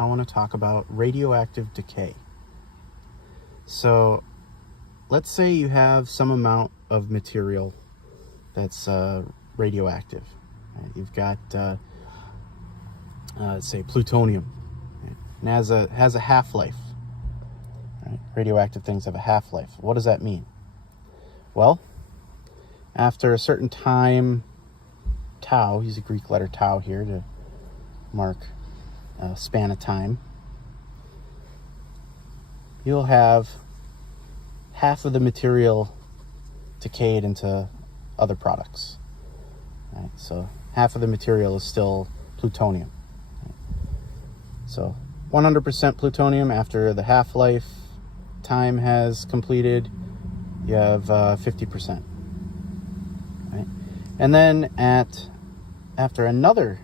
I want to talk about radioactive decay. So let's say you have some amount of material that's radioactive. Right? You've got, say, plutonium. Right? And has a half-life. Right? Radioactive things have a half-life. What does that mean? Well, after a certain time, tau, use a Greek letter tau here to mark a span of time, you'll have half of the material decayed into other products. Right? So half of the material is still plutonium. Right? So 100% plutonium after the half-life time has completed, you have 50%. Right? And then after another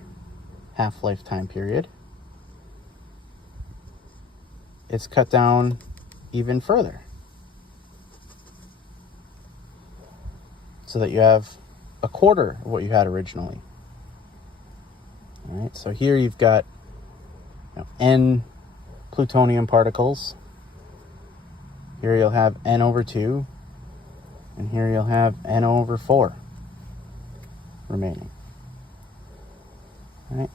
half-life time period, it's cut down even further, so that you have a quarter of what you had originally. All right, so here you've got N plutonium particles. Here you'll have N over 2, and here you'll have N over 4 remaining. All right.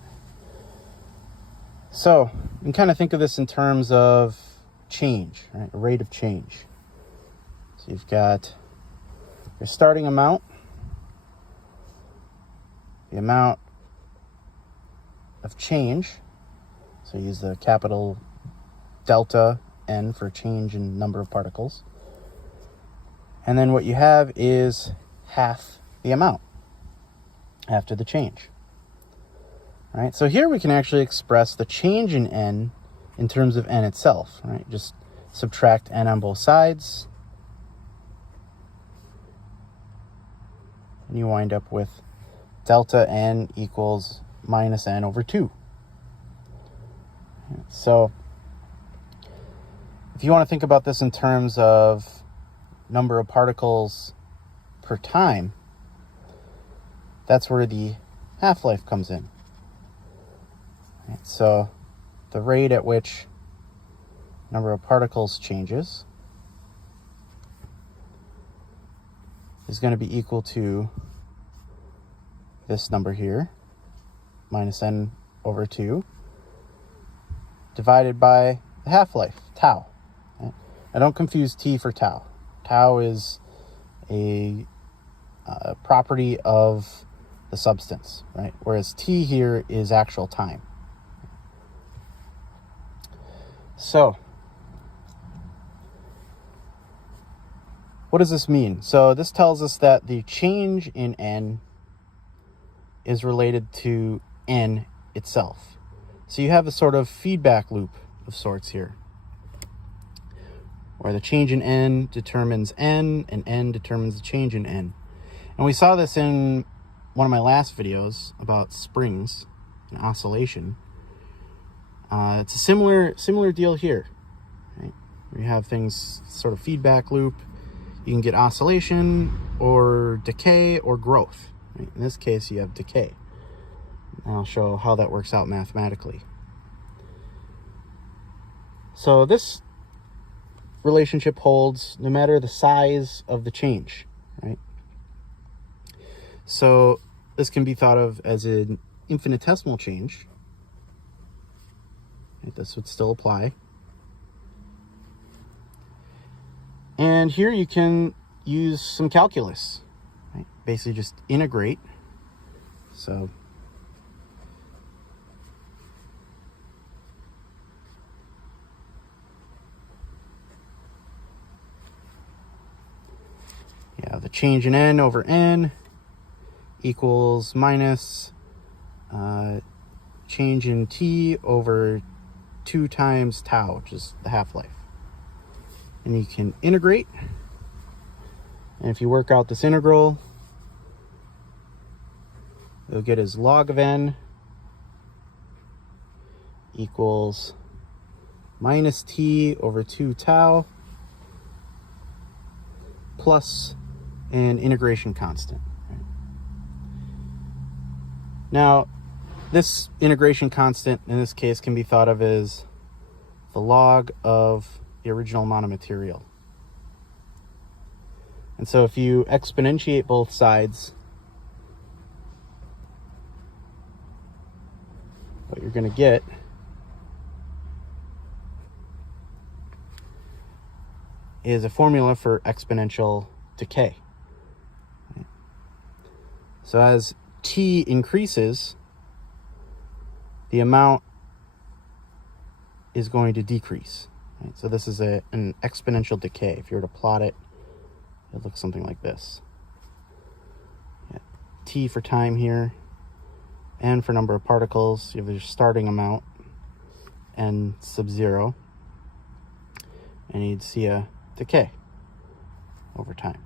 So you can kind of think of this in terms of change, right? A rate of change. So you've got your starting amount, the amount of change. So use the capital delta N for change in number of particles. And then what you have is half the amount after the change. Right, so here we can actually express the change in N in terms of N itself. Right, just subtract N on both sides, and you wind up with delta N equals minus N over 2. So if you want to think about this in terms of number of particles per time, that's where the half-life comes in. So the rate at which number of particles changes is going to be equal to this number here, minus N over 2, divided by the half-life, tau. Right? Now don't confuse T for tau. Tau is a property of the substance, right? Whereas T here is actual time. So, what does this mean? So this tells us that the change in N is related to N itself. So you have a sort of feedback loop of sorts here, where the change in N determines N, and N determines the change in N. And we saw this in one of my last videos about springs and oscillation. It's a similar deal here, right? We have things sort of feedback loop. You can get oscillation or decay or growth. Right? In this case, you have decay. And I'll show how that works out mathematically. So this relationship holds no matter the size of the change, right? So this can be thought of as an infinitesimal change. Right, this would still apply. And here you can use some calculus. Right? Basically just integrate. So yeah, the change in N over N equals minus change in T over 2 times tau, which is the half-life. And you can integrate. And if you work out this integral, you'll get as log of N equals minus T over 2 tau plus an integration constant. Right? Now, This integration constant in this case can be thought of as the log of the original amount of material. And so if you exponentiate both sides, what you're going to get is a formula for exponential decay. So as t increases, the amount is going to decrease. Right? So this is an exponential decay. If you were to plot it, it looks something like this. Yeah. T for time here, and for number of particles, you have your starting amount, n sub 0, and you'd see a decay over time.